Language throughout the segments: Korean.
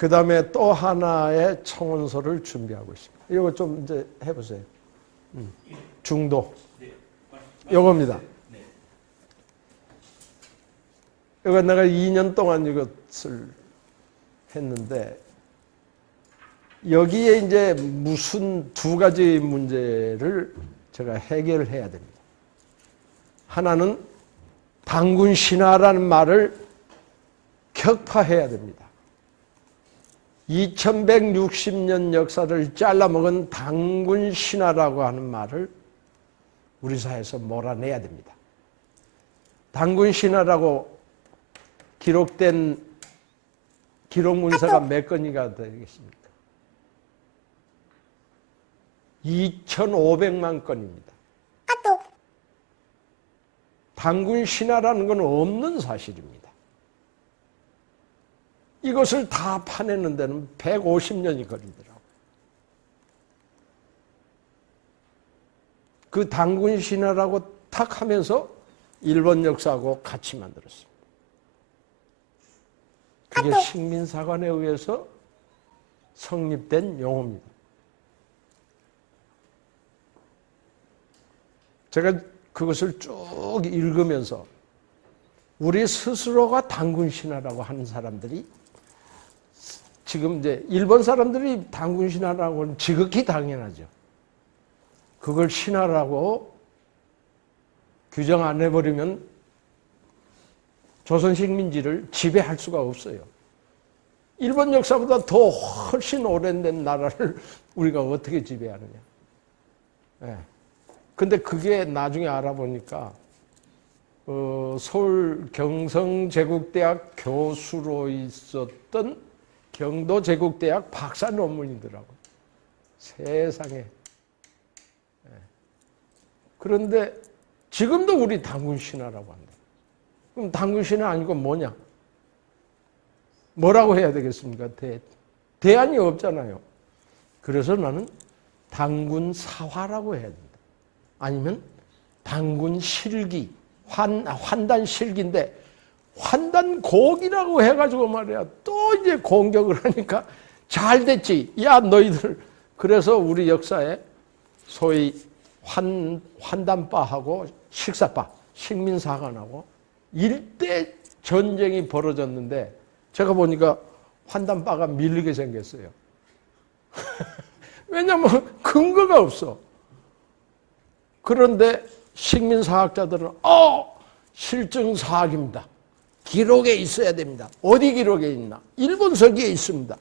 그 다음에 또 하나의 청원서를 준비하고 있습니다. 이거 좀 이제 해보세요. 중도. 요겁니다. 이거 내가 2년 동안 이것을 했는데, 여기에 이제 무슨 두 가지 문제를 제가 해결해야 됩니다. 하나는 단군 신화라는 말을 격파해야 됩니다. 2160년 역사를 잘라먹은 단군 신화라고 하는 말을 우리 사회에서 몰아내야 됩니다. 단군 신화라고 기록된 기록 문서가 몇 건이가 되겠습니까? 2500만 건입니다. 단군 신화라는 건 없는 사실입니다. 이것을 다 파내는 데는 150년이 걸리더라고요. 그 단군 신화라고 탁 하면서 일본 역사하고 같이 만들었습니다. 그게 식민사관에 의해서 성립된 용어입니다. 제가 그것을 쭉 읽으면서 우리 스스로가 단군 신화라고 하는 사람들이 지금 이제 일본 사람들이 단군 신화라고 하는 지극히 당연하죠. 그걸 신화라고 규정 안 해버리면 조선 식민지를 지배할 수가 없어요. 일본 역사보다 더 훨씬 오래된 나라를 우리가 어떻게 지배하느냐. 네. 근데 그게 나중에 알아보니까 서울 경성제국대학 교수로 있었던 경도제국대학 박사 논문이더라고요. 세상에. 그런데 지금도 우리 단군 신화라고 한다. 그럼 단군 신화 아니고 뭐냐? 뭐라고 해야 되겠습니까? 대안이 없잖아요. 그래서 나는 단군 사화라고 해야 된다. 아니면 단군 실기, 환단 실기인데 환단곡이라고 해가지고 말이야. 또 이제 공격을 하니까 잘 됐지. 야, 너희들. 그래서 우리 역사에 소위 환단바하고 식사바, 식민사관하고 일대 전쟁이 벌어졌는데 제가 보니까 환단바가 밀리게 생겼어요. 왜냐하면 근거가 없어. 그런데 식민사학자들은 실증사학입니다. 기록에 있어야 됩니다. 어디 기록에 있나? 일본 서기에 있습니다.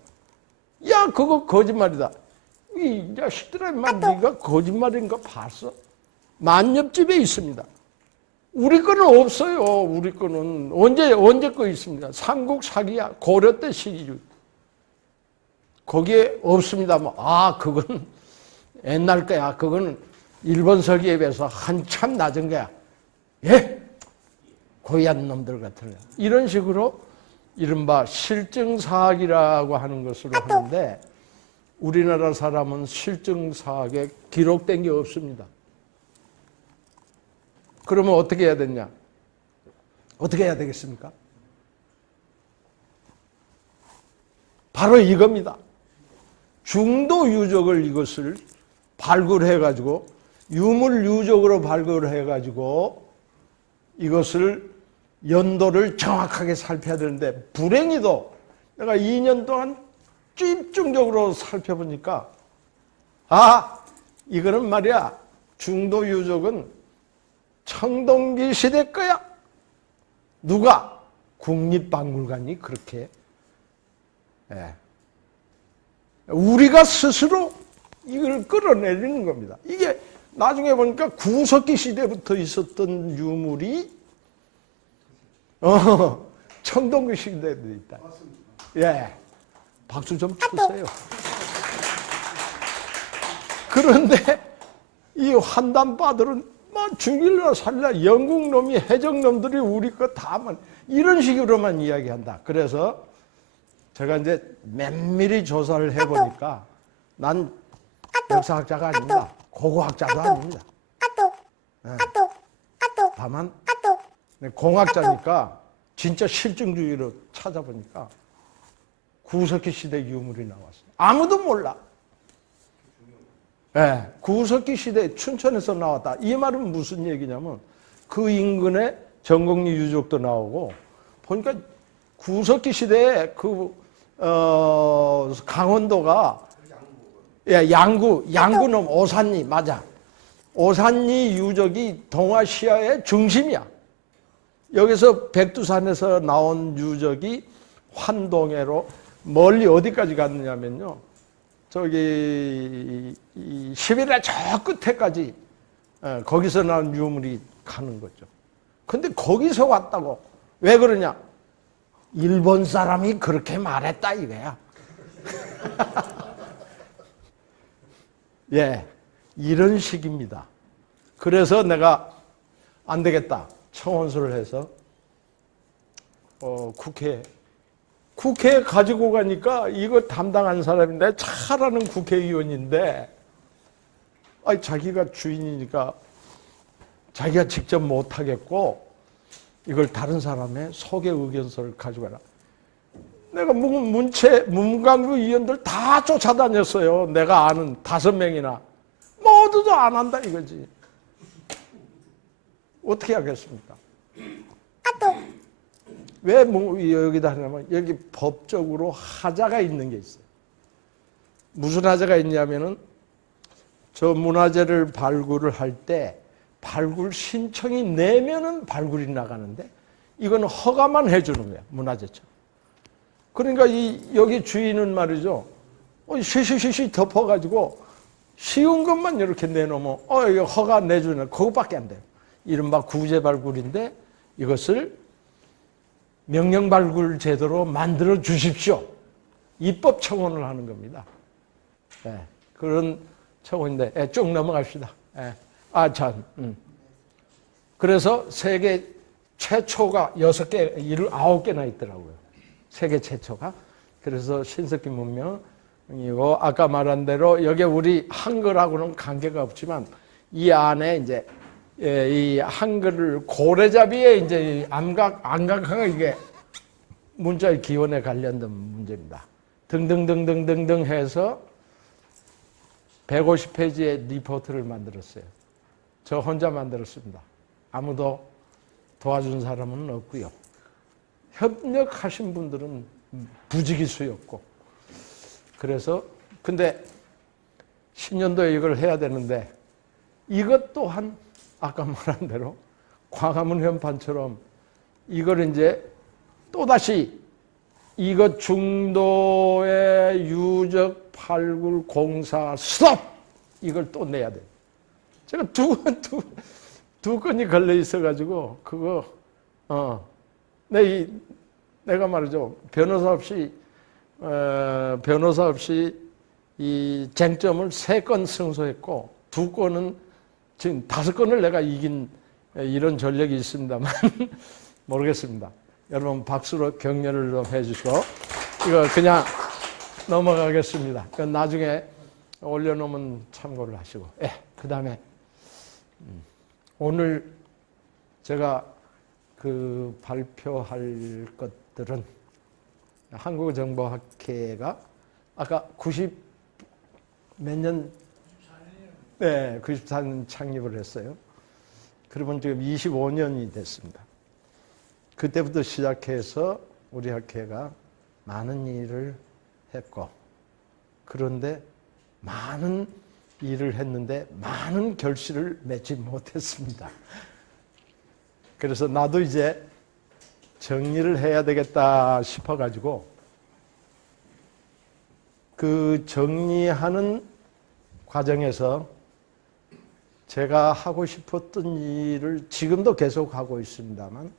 야, 그거 거짓말이다. 이 자식들아, 네가 거짓말인 거 봤어? 만엽집에 있습니다. 우리 거는 없어요. 우리 거는 언제 거 있습니다. 삼국사기야. 고려 때 시기죠. 거기에 없습니다. 그건 옛날 거야. 그거는 일본 서기에 비해서 한참 낮은 거야. 예? 고얀 놈들 같은 거. 이런 식으로 이른바 실증사학이라고 하는 것으로 하는데 우리나라 사람은 실증사학에 기록된 게 없습니다. 그러면 어떻게 해야 되냐? 어떻게 해야 되겠습니까? 바로 이겁니다. 중도 유적을 이것을 발굴해가지고 유물 유적으로 발굴해가지고 이것을 연도를 정확하게 살펴야 되는데 불행히도 내가 2년 동안 집중적으로 살펴보니까 이거는 말이야 중도 유적은 청동기 시대 거야. 누가? 국립박물관이 그렇게. 우리가 스스로 이걸 끌어내리는 겁니다. 이게 나중에 보니까 구석기 시대부터 있었던 유물이 청동기 시대도 있다. 예, 박수 좀 주세요. 그런데 이 환단바들은 죽일라 살라 영국 놈이 해적 놈들이 우리 거 다만 이런 식으로만 이야기한다. 그래서 제가 이제 면밀히 조사를 해보니까 난 역사학자가 아닙니다. 고고학자도 아닙니다. 다만 공학자니까 진짜 실증주의로 찾아보니까 구석기 시대 유물이 나왔어요. 아무도 몰라. 네, 구석기 시대 춘천에서 나왔다. 이 말은 무슨 얘기냐면 그 인근에 정곡리 유적도 나오고 보니까 구석기 시대에 강원도가 양구놈 오산리 맞아. 오산리 유적이 동아시아의 중심이야. 여기서 백두산에서 나온 유적이 환동해로 멀리 어디까지 갔느냐면요. 저기 시베리아 저 끝에까지 거기서 나온 유물이 가는 거죠. 근데 거기서 왔다고. 왜 그러냐? 일본 사람이 그렇게 말했다 이거야. 예, 이런 식입니다. 그래서 내가 안 되겠다. 청원서를 해서 국회에 가지고 가니까 이거 담당한 사람인데 잘하는 국회의원인데 자기가 주인이니까 자기가 직접 못하겠고 이걸 다른 사람의 소개 의견서를 가져가라. 내가 문광부 의원들 다 쫓아다녔어요. 내가 아는 5명이나. 모두도 안 한다 이거지. 어떻게 하겠습니까? 왜 여기다 하냐면 여기 법적으로 하자가 있는 게 있어요. 무슨 하자가 있냐면은 저 문화재를 발굴을 할 때 발굴 신청이 내면은 발굴이 나가는데 이건 허가만 해주는 거야. 문화재처럼. 그러니까 여기 주인은 말이죠. 쉬쉬쉬쉬 덮어가지고 쉬운 것만 이렇게 내놓으면 이거 허가 내주는 그것밖에 안 돼요. 이른바 구제 발굴인데 이것을 명령 발굴 제도로 만들어 주십시오. 입법 청원을 하는 겁니다. 네, 그런 청원인데 쭉 넘어갑시다. 그래서 세계 최초가 6개, 9개나 있더라고요. 세계 최초가. 그래서 신석기 문명이고 아까 말한 대로 여기 우리 한글하고는 관계가 없지만 이 안에 이제 이 한글을 고래잡이에 이제 안각하가 이게 문자의 기원에 관련된 문제입니다. 등등등등등등 해서 150페이지의 리포트를 만들었어요. 저 혼자 만들었습니다. 아무도 도와준 사람은 없고요. 협력하신 분들은 부지기수였고. 그래서 근데 신년도에 이걸 해야 되는데 이것 또한 아까 말한 대로 광화문 현판처럼 이걸 이제 또다시 이것 중도의 유적 발굴 공사 스톱! 이걸 또 내야 돼요. 제가 두 건이 걸려 있어가지고 그거 내가 말이죠. 변호사 없이 이 쟁점을 3건 승소했고 2건은 지금 5건을 내가 이긴 이런 전력이 있습니다만 모르겠습니다. 여러분 박수로 격려를 좀 해주시고 이거 그냥 넘어가겠습니다. 나중에 올려놓으면 참고를 하시고. 그 다음에 오늘 제가 발표할 것들은 한국정보학회가 아까 90 몇 년? 94년 창립을 했어요. 그러면 지금 25년이 됐습니다. 그때부터 시작해서 우리 학회가 많은 일을 했고 그런데 많은 일을 했는데 많은 결실을 맺지 못했습니다. 그래서 나도 이제 정리를 해야 되겠다 싶어가지고 그 정리하는 과정에서 제가 하고 싶었던 일을 지금도 계속 하고 있습니다만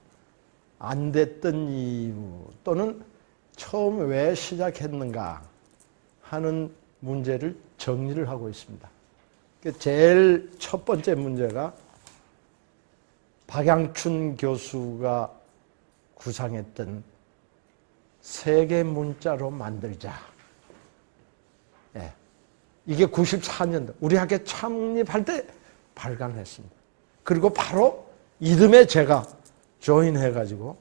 안 됐던 이유 또는 처음 왜 시작했는가 하는 문제를 정리를 하고 있습니다. 제일 첫 번째 문제가 박양춘 교수가 구상했던 세계 문자로 만들자. 이게 94년도 우리 학교 창립할 때 발간했습니다. 그리고 바로 이듬해 제가 조인해가지고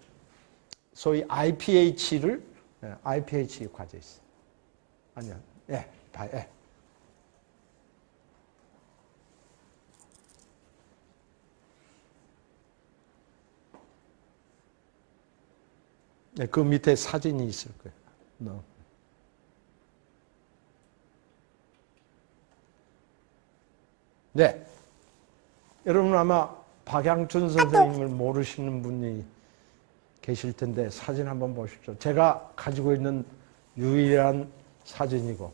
소위 IPH를 IPH 과제 있어. 아니요. 예, 예. 네, 그 밑에 사진이 있을 거예요. 네. 여러분 아마 박양춘 선생님을 모르시는 분이 계실 텐데 사진 한번 보십시오. 제가 가지고 있는 유일한 사진이고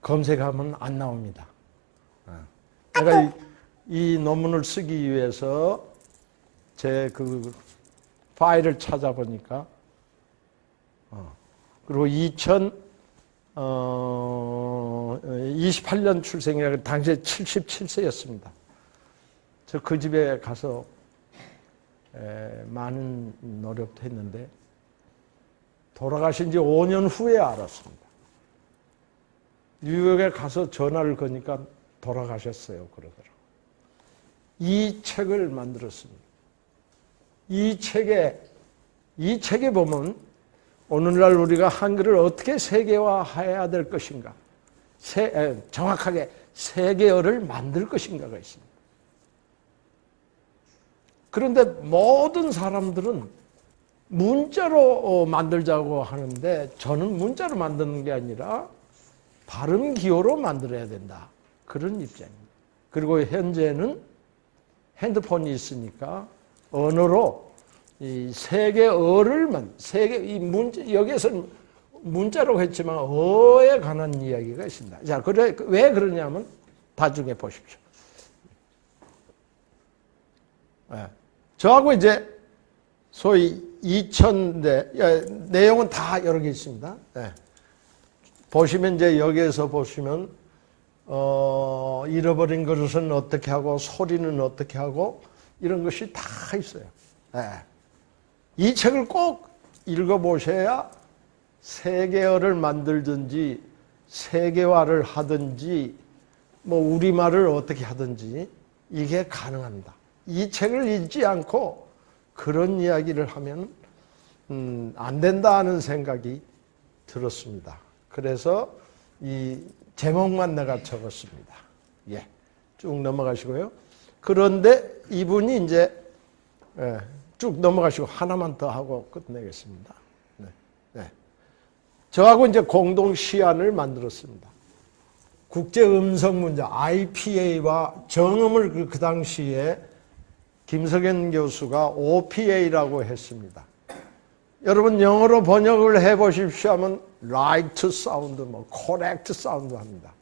검색하면 안 나옵니다. 제가 이 논문을 쓰기 위해서 제 그 파일을 찾아보니까 그리고 2028년 출생이라 당시에 77세였습니다. 저 그 집에 가서 많은 노력도 했는데 돌아가신 지 5년 후에 알았습니다. 뉴욕에 가서 전화를 거니까 돌아가셨어요. 그러더라고요. 이 책을 만들었습니다. 이 책에 보면 오늘날 우리가 한글을 어떻게 세계화해야 될 것인가, 정확하게 세계어를 만들 것인가가 있습니다. 그런데 모든 사람들은 문자로 만들자고 하는데 저는 문자로 만드는 게 아니라 발음 기호로 만들어야 된다. 그런 입장입니다. 그리고 현재는 핸드폰이 있으니까 언어로 이 세계어를 여기에서는 문자로 했지만 어에 관한 이야기가 있습니다. 자, 왜 그러냐면 나중에 보십시오. 네. 저하고 이제 소위 2000대 내용은 다 여러 개 있습니다. 네. 보시면 이제 여기에서 보시면 잃어버린 그릇은 어떻게 하고 소리는 어떻게 하고 이런 것이 다 있어요. 네. 이 책을 꼭 읽어보셔야 세계어를 만들든지 세계화를 하든지 뭐 우리말을 어떻게 하든지 이게 가능합니다. 이 책을 읽지 않고 그런 이야기를 하면 안 된다는 생각이 들었습니다. 그래서 이 제목만 내가 적었습니다. 예, 쭉 넘어가시고요. 그런데 이분이 이제 쭉 넘어가시고 하나만 더 하고 끝내겠습니다. 네, 네. 저하고 이제 공동 시안을 만들었습니다. 국제음성문자 IPA와 정음을 그 당시에 김석연 교수가 OPA라고 했습니다. 여러분 영어로 번역을 해보십시오 하면 right sound, 뭐 correct sound 합니다.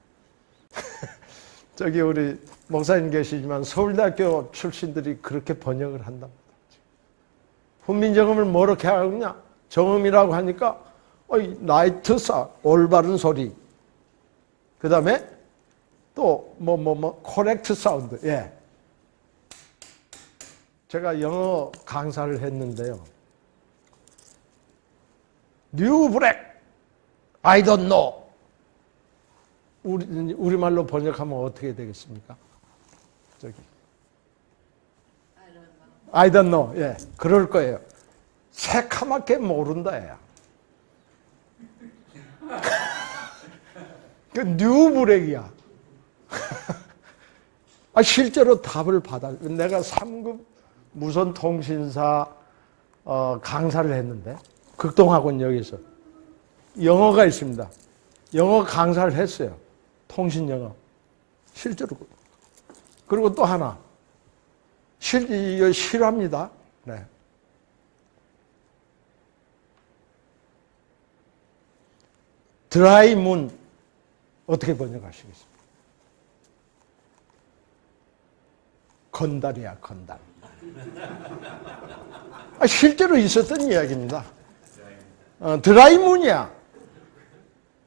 저기 우리 목사님 계시지만 서울대학교 출신들이 그렇게 번역을 한답니다. 훈민정음을 뭐렇게 하느냐? 정음이라고 하니까 right sound, 올바른 소리. 그 다음에 또 correct sound. 예. 제가 영어 강사를 했는데요. New black, I don't know. 우리말로 번역하면 어떻게 되겠습니까? 저기. I don't know. 예, 그럴 거예요. 새카맣게 모른다야. 그 뉴 블랙이야. 실제로 답을 받아. 내가 3급 무선통신사 강사를 했는데 극동학원 여기서 영어가 있습니다. 영어 강사를 했어요. 통신영어. 실제로. 그리고 또 하나. 이거 실화입니다. 네. 드라이문 어떻게 번역하시겠습니까? 건달이야, 건달. 실제로 있었던 이야기입니다. 드라이문이야.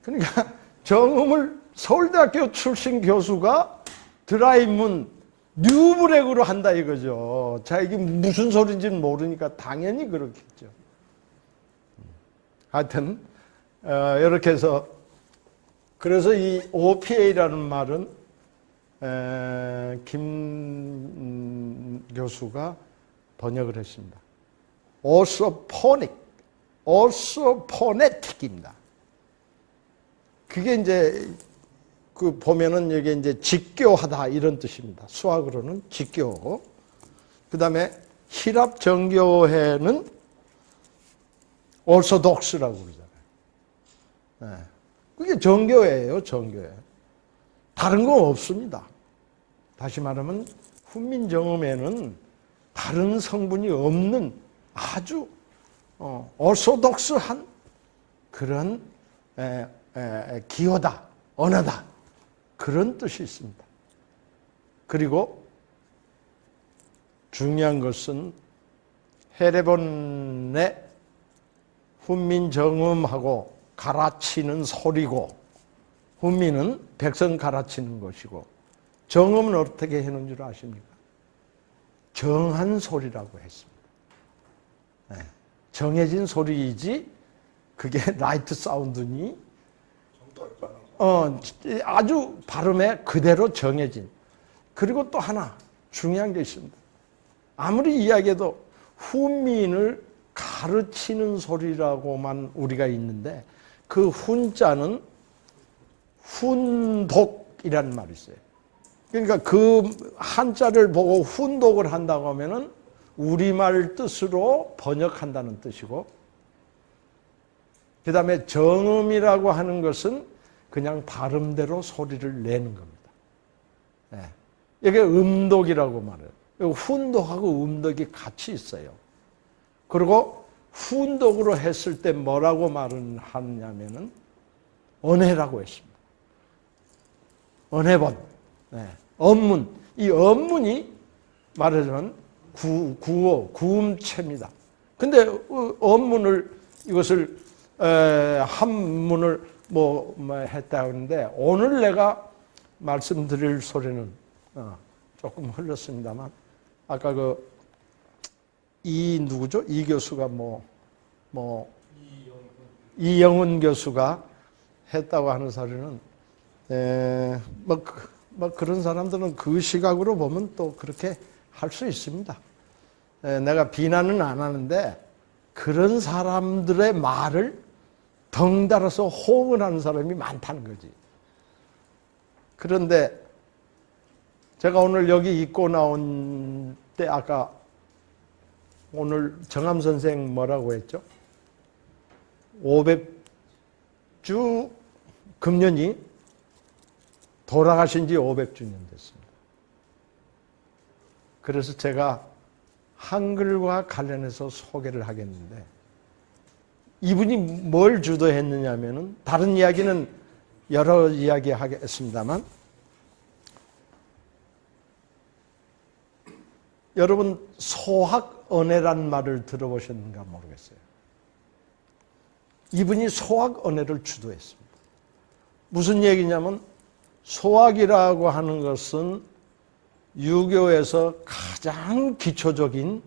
그러니까 정음을 서울대학교 출신 교수가 드라이문 뉴블랙으로 한다 이거죠. 자, 이게 무슨 소리인지는 모르니까 당연히 그렇겠죠. 하여튼 이렇게 해서 그래서 이 OPA라는 말은 김 교수가 번역을 했습니다. orthophonic, orthoponetic입니다. 그게 이제 그 보면은 여기 이제 직교하다 이런 뜻입니다. 수학으로는 직교. 그다음에 히랍 정교회는 orthodox라고 그러잖아요. 네. 그게 정교회예요, 정교회. 다른 거 없습니다. 다시 말하면 훈민정음에는 다른 성분이 없는 아주 orthodox한 그런 기호다, 언어다. 그런 뜻이 있습니다. 그리고 중요한 것은 헤레본의 훈민정음하고 갈아치는 소리고, 훈민은 백성 갈아치는 것이고, 정음은 어떻게 해놓은 줄 아십니까? 정한 소리라고 했습니다. 네. 정해진 소리이지 그게 라이트 사운드니 아주 발음에 그대로 정해진. 그리고 또 하나 중요한 게 있습니다. 아무리 이야기해도 훈민을 가르치는 소리라고만 우리가 있는데 그 훈자는 훈독이라는 말이 있어요. 그러니까 그 한자를 보고 훈독을 한다고 하면은 우리말 뜻으로 번역한다는 뜻이고, 그 다음에 정음이라고 하는 것은 그냥 발음대로 소리를 내는 겁니다. 네. 이게 음독이라고 말해요. 훈독하고 음독이 같이 있어요. 그리고 훈독으로 했을 때 뭐라고 말을 하냐면은 언해라고 했습니다. 언해본. 네. 언문. 이 언문이 말하자면 구어, 구음체입니다. 근데 언문을 이것을 한문을 뭐 했다 하는데 오늘 내가 말씀드릴 소리는 조금 흘렀습니다만 아까 누구죠? 이 교수가 이영훈 교수가 했다고 하는 소리는 그런 사람들은 그 시각으로 보면 또 그렇게 할 수 있습니다. 내가 비난은 안 하는데 그런 사람들의 말을 덩달아서 호응을 하는 사람이 많다는 거지. 그런데 제가 오늘 여기 입고 나온 때 아까 오늘 정암 선생 뭐라고 했죠? 500주 금년이 돌아가신 지 500주년 됐습니다. 그래서 제가 한글과 관련해서 소개를 하겠는데 이분이 뭘 주도했느냐 하면은 다른 이야기는 여러 이야기 하겠습니다만 여러분 소학언해란 말을 들어보셨는가 모르겠어요. 이분이 소학언해를 주도했습니다. 무슨 얘기냐면 소학이라고 하는 것은 유교에서 가장 기초적인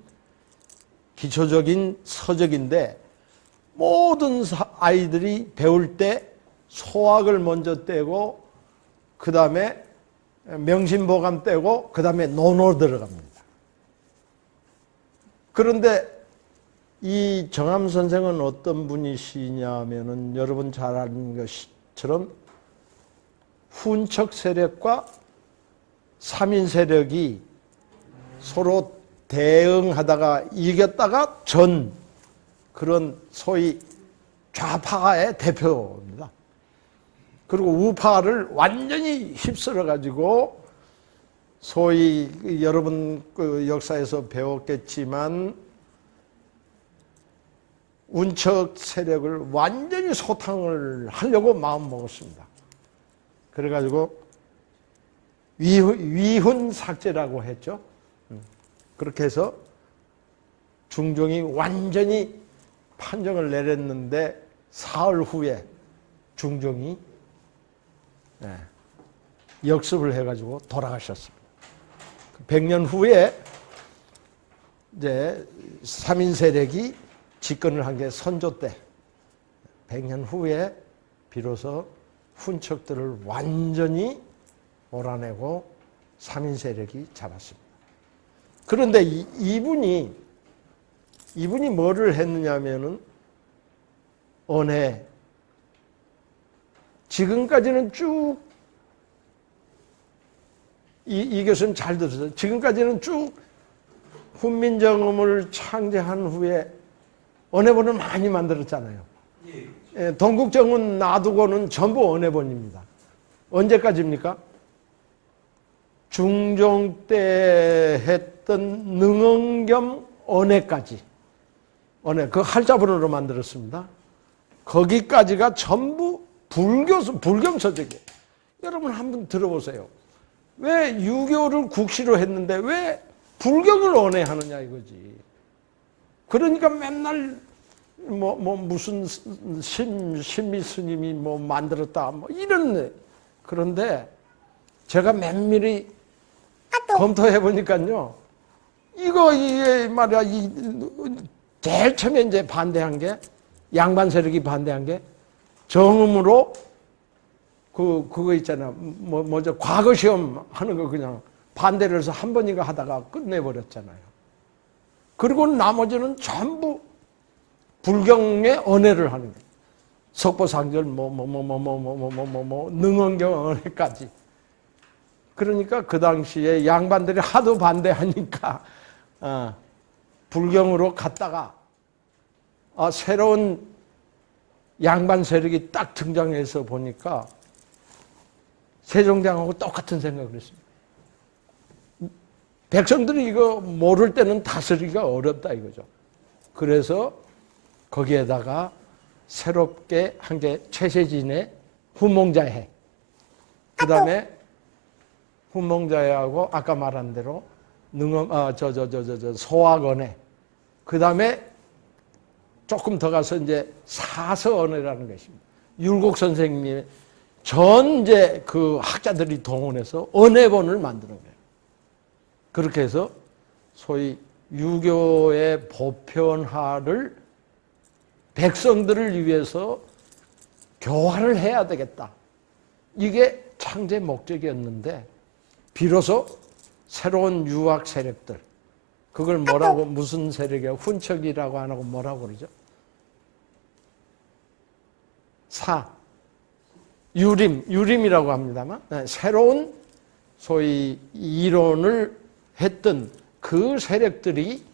서적인데 모든 아이들이 배울 때 소학을 먼저 떼고 그 다음에 명심보감 떼고 그 다음에 논어 들어갑니다. 그런데 이 정암 선생은 어떤 분이시냐면은 여러분 잘 아는 것처럼 훈척 세력과 삼인 세력이 서로 대응하다가 이겼다가 전 그런 소위 좌파의 대표입니다. 그리고 우파를 완전히 휩쓸어 가지고 소위 여러분 그 역사에서 배웠겠지만 운척 세력을 완전히 소탕을 하려고 마음 먹었습니다. 그래가지고 위훈 삭제라고 했죠. 그렇게 해서 중종이 완전히 판정을 내렸는데 사흘 후에 중종이 역습을 해가지고 돌아가셨습니다. 100년 후에 이제 삼인 세력이 집권을 한 게 선조 때 100년 후에 비로소 훈척들을 완전히 몰아내고 삼인 세력이 잡았습니다. 그런데 이분이 뭐를 했느냐면은 언해. 지금까지는 쭉 이 교수님 잘 들으세요. 지금까지는 쭉 훈민정음을 창제한 후에 언해본을 많이 만들었잖아요. 동국정은 놔두고는 전부 언해본입니다. 언제까지입니까? 중종 때 했던 능언겸 언해까지. 언해, 그 할자본으로 만들었습니다. 거기까지가 전부 불경서적이에요. 여러분 한번 들어보세요. 왜 유교를 국시로 했는데 왜 불경을 언해하느냐 이거지. 그러니까 맨날 무슨 신미 스님이 만들었다 이런. 그런데 제가 면밀히 검토해 보니까요, 이게 말이야, 제일 처음에 이제 반대한 게, 양반 세력이 반대한 게 정음으로 그거 있잖아. 뭐죠? 과거 시험 하는 거 그냥 반대를 해서 한 번인가 하다가 끝내버렸잖아요. 그리고 나머지는 전부 불경의 언해를 하는 거예요. 석보상절 능언경 언해까지. 그러니까 그 당시에 양반들이 하도 반대하니까 불경으로 갔다가 새로운 양반 세력이 딱 등장해서 보니까 세종대왕하고 똑같은 생각을 했습니다. 백성들이 이거 모를 때는 다스리기가 어렵다 이거죠. 그래서 거기에다가 새롭게 한 게 최세진의 훈몽자해. 그 다음에 훈몽자해하고 아까 말한 대로 소학언해. 그 다음에 조금 더 가서 이제 사서언해라는 것입니다. 율곡 선생님이 전 이제 그 학자들이 동원해서 언해본을 만드는 거예요. 그렇게 해서 소위 유교의 보편화를 백성들을 위해서 교화를 해야 되겠다. 이게 창제 목적이었는데 비로소 새로운 유학 세력들, 그걸 뭐라고 무슨 세력이야? 훈척이라고 안 하고 뭐라고 그러죠? 유림이라고 합니다만, 새로운 소위 이론을 했던 그 세력들이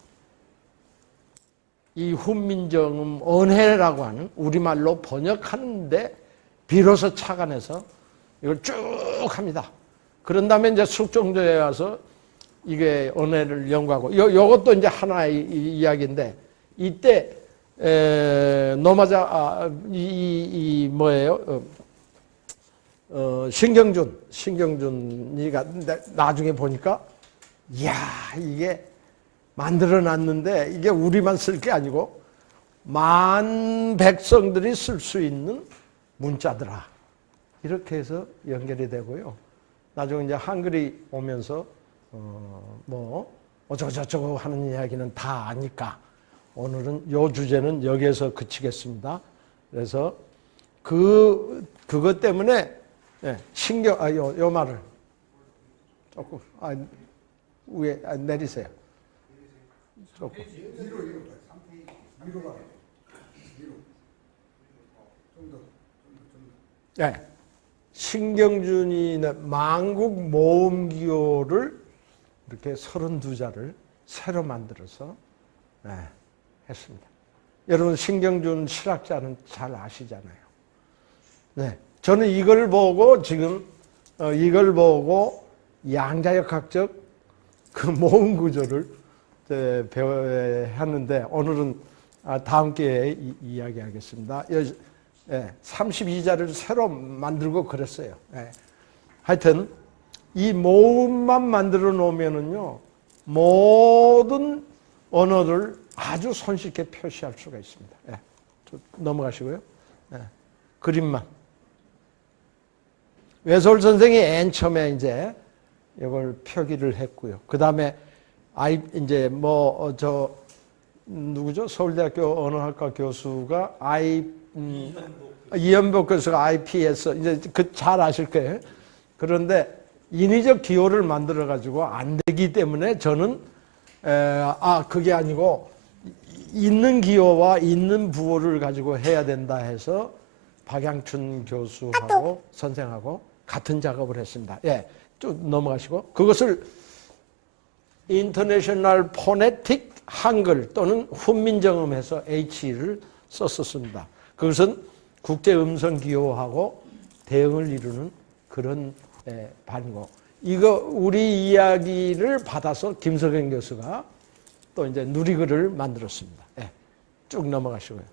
이 훈민정음 언해라고 하는 우리말로 번역하는데 비로소 착안해서 이걸 쭉 합니다. 그런 다음에 이제 숙종조에 와서 이게 언해를 연구하고, 요것도 이제 하나의 이야기인데, 이때 뭐예요? 신경준이가 나중에 보니까, 이야, 이게 만들어놨는데 이게 우리만 쓸 게 아니고 만 백성들이 쓸 수 있는 문자더라. 이렇게 해서 연결이 되고요. 나중에 이제 한글이 오면서 어쩌고저쩌고 하는 이야기는 다 아니까 오늘은 요 주제는 여기에서 그치겠습니다. 그래서 그것 때문에 요 말을 조금 위에 내리세요. 조금. 네. 신경준이는 만국 모음기호를 이렇게 32자를 새로 만들어서 했습니다. 여러분 신경준 실학자는 잘 아시잖아요. 네. 저는 이걸 보고 양자역학적 그 모음 구조를 배워야 하는데 오늘은 다음 기회에 이야기하겠습니다. 32자를 새로 만들고 그랬어요. 하여튼 이 모음만 만들어 놓으면은요 모든 언어를 아주 손쉽게 표시할 수가 있습니다. 넘어가시고요. 그림만. 외솔 선생이 맨 처음에 이제 이걸 표기를 했고요. 그 다음에 이제 누구죠? 서울대학교 언어학과 교수가 이현복 교수가 IPS 이제 잘 아실 거예요. 그런데 인위적 기호를 만들어 가지고 안 되기 때문에 저는 그게 아니고 있는 기호와 있는 부호를 가지고 해야 된다 해서 박양춘 교수하고 선생하고 같은 작업을 했습니다. 예, 쭉 넘어가시고 그것을 인터내셔널 포네틱 한글 또는 훈민정음해서 H를 썼었습니다. 그것은 국제 음성 기호하고 대응을 이루는 그런 반이고 이거 우리 이야기를 받아서 김석영 교수가 또 이제 누리글을 만들었습니다. 예, 쭉 넘어가시고요.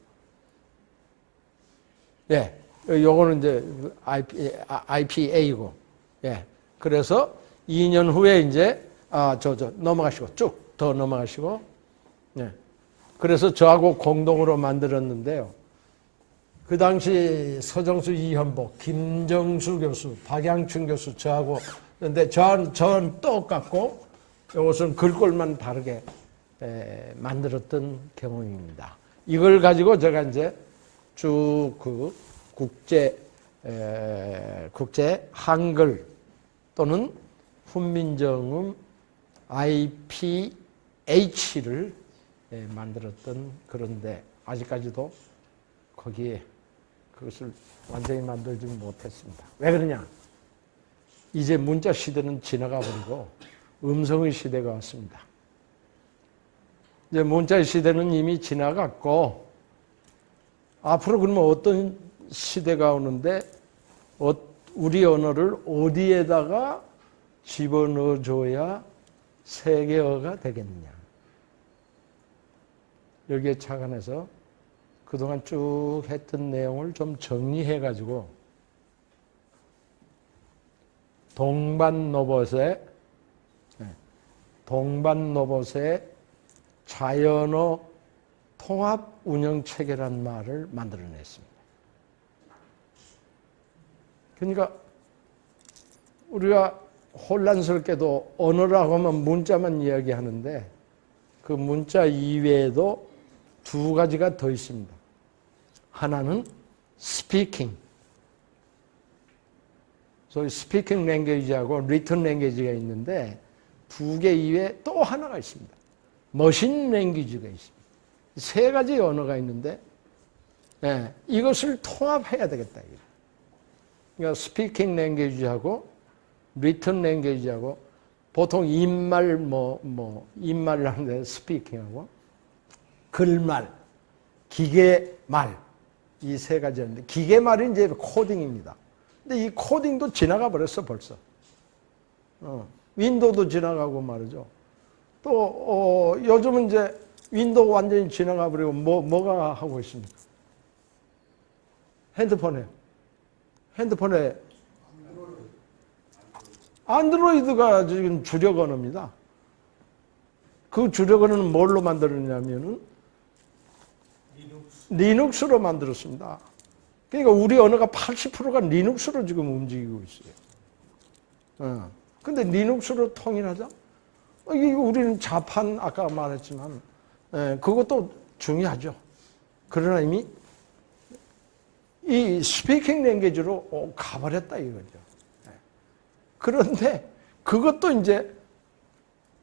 예, 요거는 이제 IPA고, 예, 그래서 2년 후에 이제 넘어가시고 쭉 더 넘어가시고, 예, 그래서 저하고 공동으로 만들었는데요. 그 당시 서정수, 이현복, 김정수 교수, 박양춘 교수 저하고 근데 저는 똑같고 이것은 글꼴만 다르게 만들었던 경험입니다. 이걸 가지고 제가 이제 쭉 그 국제 한글 또는 훈민정음 IPH를 만들었던 그런데 아직까지도 거기에 그것을 완전히 만들지 못했습니다. 왜 그러냐? 이제 문자 시대는 지나가 버리고 음성의 시대가 왔습니다. 이제 문자 시대는 이미 지나갔고 앞으로 그러면 어떤 시대가 오는데 우리 언어를 어디에다가 집어넣어줘야 세계어가 되겠느냐. 여기에 착안해서 그동안 쭉 했던 내용을 좀 정리해가지고 동반로봇의 자연어 통합 운영 체계란 말을 만들어냈습니다. 그러니까 우리가 혼란스럽게도 언어라고 하면 문자만 이야기하는데 그 문자 이외에도 두 가지가 더 있습니다. 하나는 스피킹, 소위 스피킹 랭귀지하고 리튼 랭귀지가 있는데 두 개 이외에 또 하나가 있습니다. 머신 랭귀지가 있습니다. 세 가지 언어가 있는데 이것을 통합해야 되겠다. 그러니까 스피킹 랭귀지하고 리튼 랭귀지하고 보통 입말 입말을 하는데 스피킹하고 글말, 기계말 이 세 가지인데 기계말이 이제 코딩입니다. 근데 이 코딩도 지나가 버렸어 벌써. 윈도우도 지나가고 말이죠. 또 요즘은 이제 윈도우 완전히 지나가 버리고 뭐가 하고 있습니까? 핸드폰에 안드로이드가 지금 주력 언어입니다. 그 주력 언어는 뭘로 만들었냐면은 리눅스로 만들었습니다. 그러니까 우리 언어가 80%가 리눅스로 지금 움직이고 있어요. 근데 리눅스로 통일하자? 우리는 자판 아까 말했지만 그것도 중요하죠. 그러나 이미 이 스피킹 랭귀지로 가버렸다 이거죠. 그런데 그것도 이제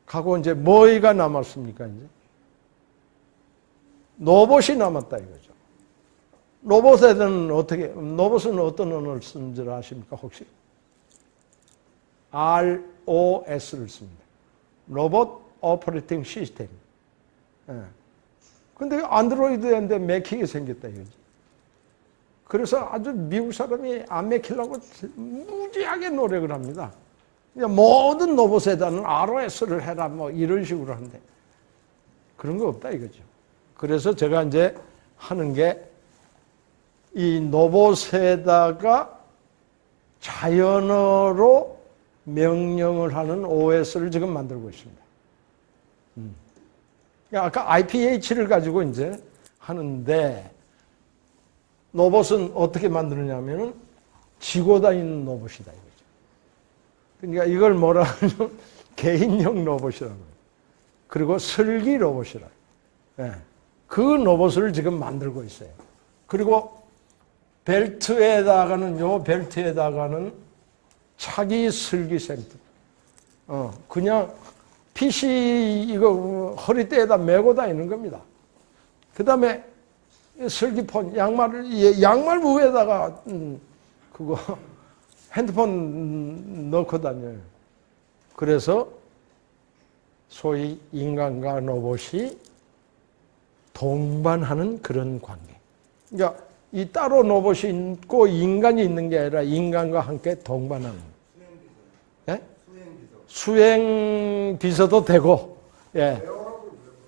가고 이제 뭐가 남았습니까? 이제 로봇이 남았다 이거죠. 로봇은 어떤 언어를 쓰는 줄 아십니까 혹시? ROS를 씁니다. 로봇 오퍼레이팅 시스템. 근데 안드로이드인데 맥히게 생겼다 이거지. 그래서 아주 미국 사람이 안 맥히려고 무지하게 노력을 합니다. 모든 로봇에다는 ROS를 해라 뭐 이런 식으로 하는데 그런 거 없다 이거죠. 그래서 제가 이제 하는 게 이 로봇에다가 자연어로 명령을 하는 OS를 지금 만들고 있습니다. 아까 IPH를 가지고 이제 하는데 로봇은 어떻게 만드느냐면은 지고 다니는 로봇이다 이거죠. 그러니까 이걸 뭐라 하냐면 개인용 로봇이라고 해요. 그리고 설기 로봇이라고 해요. 그 로봇을 지금 만들고 있어요. 그리고 벨트에다가는 차기 설기 센터. 그냥 PC 이거 허리띠에다 메고 다니는 겁니다. 그다음에 슬기폰 양말 위에다가 그거 핸드폰 넣고 다녀요. 그래서 소위 인간과 로봇이 동반하는 그런 관계. 그러니까 이 따로 로봇이 있고 인간이 있는 게 아니라 인간과 함께 동반하는. 예? 수행 비서도 되고, 예.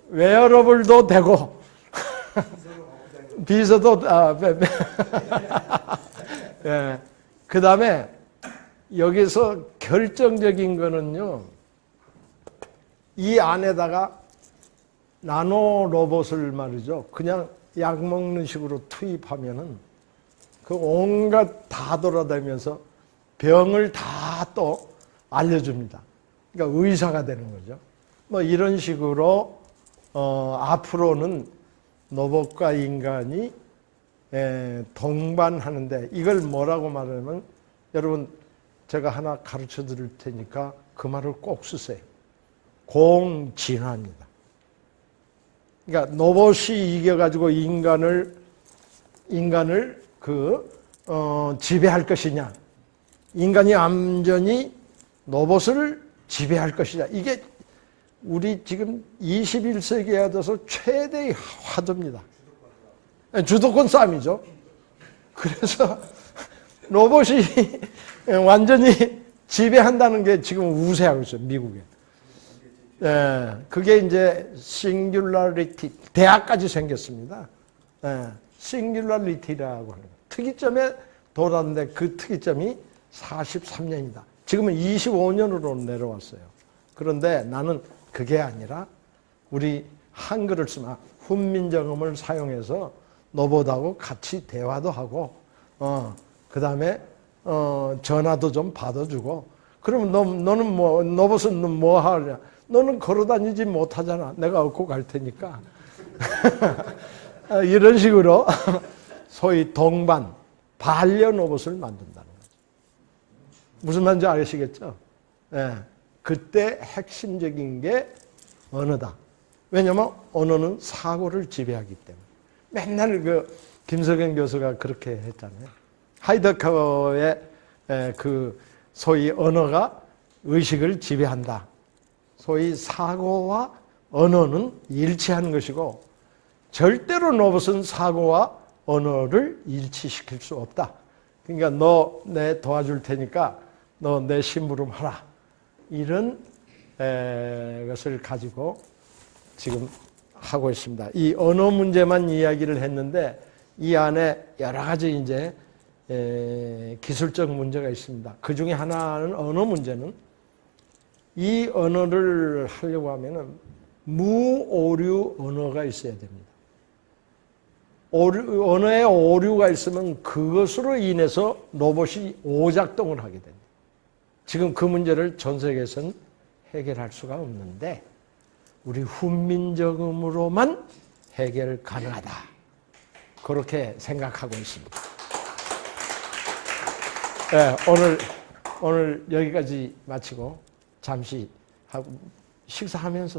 웨어러블도 되고, 비서도 예. 그 다음에 여기서 결정적인 거는요, 이 안에다가 나노 로봇을 말이죠. 그냥 약 먹는 식으로 투입하면은 그 온갖 다 돌아다니면서 병을 다 또 알려줍니다. 그러니까 의사가 되는 거죠. 뭐 이런 식으로 앞으로는 로봇과 인간이 동반하는데 이걸 뭐라고 말하면 여러분 제가 하나 가르쳐 드릴 테니까 그 말을 꼭 쓰세요. 공진화입니다. 그러니까 로봇이 이겨가지고 인간을 지배할 것이냐, 인간이 완전히 로봇을 지배할 것이냐. 이게 우리 지금 21세기에 들어서 최대의 화두입니다. 주도권 싸움이죠. 그래서 로봇이 완전히 지배한다는 게 지금 우세하고 있어요, 미국에. 예, 그게 이제 싱귤러리티, 대학까지 생겼습니다. 예, 싱귤러리티라고 하는 특이점에 도달하는데 그 특이점이 43년이다. 지금은 25년으로 내려왔어요. 그런데 나는 그게 아니라 우리 한글을 쓰면 훈민정음을 사용해서 로봇하고 같이 대화도 하고, 그 다음에 전화도 좀 받아주고. 그러면 너는 뭐 로봇은 뭐 하냐? 너는 걸어다니지 못하잖아. 내가 얻고 갈 테니까. 이런 식으로 소위 동반, 반려 로봇을 만든다는 거죠. 무슨 말인지 아시겠죠? 예. 그때 핵심적인 게 언어다. 왜냐하면 언어는 사고를 지배하기 때문에. 맨날 그 김석영 교수가 그렇게 했잖아요. 하이데거의 그 소위 언어가 의식을 지배한다. 소위 사고와 언어는 일치하는 것이고 절대로 로봇은 사고와 언어를 일치시킬 수 없다. 그러니까 너 내 도와줄 테니까 너 내 심부름 하라. 이런 것을 가지고 지금 하고 있습니다. 이 언어 문제만 이야기를 했는데 이 안에 여러 가지 이제 기술적 문제가 있습니다. 그 중에 하나는 언어 문제는 이 언어를 하려고 하면은 무오류 언어가 있어야 됩니다. 언어에 오류가 있으면 그것으로 인해서 로봇이 오작동을 하게 됩니다. 지금 그 문제를 전 세계에서는 해결할 수가 없는데 우리 훈민정음으로만 해결 가능하다. 그렇게 생각하고 있습니다. 네, 오늘 여기까지 마치고 잠시 식사하면서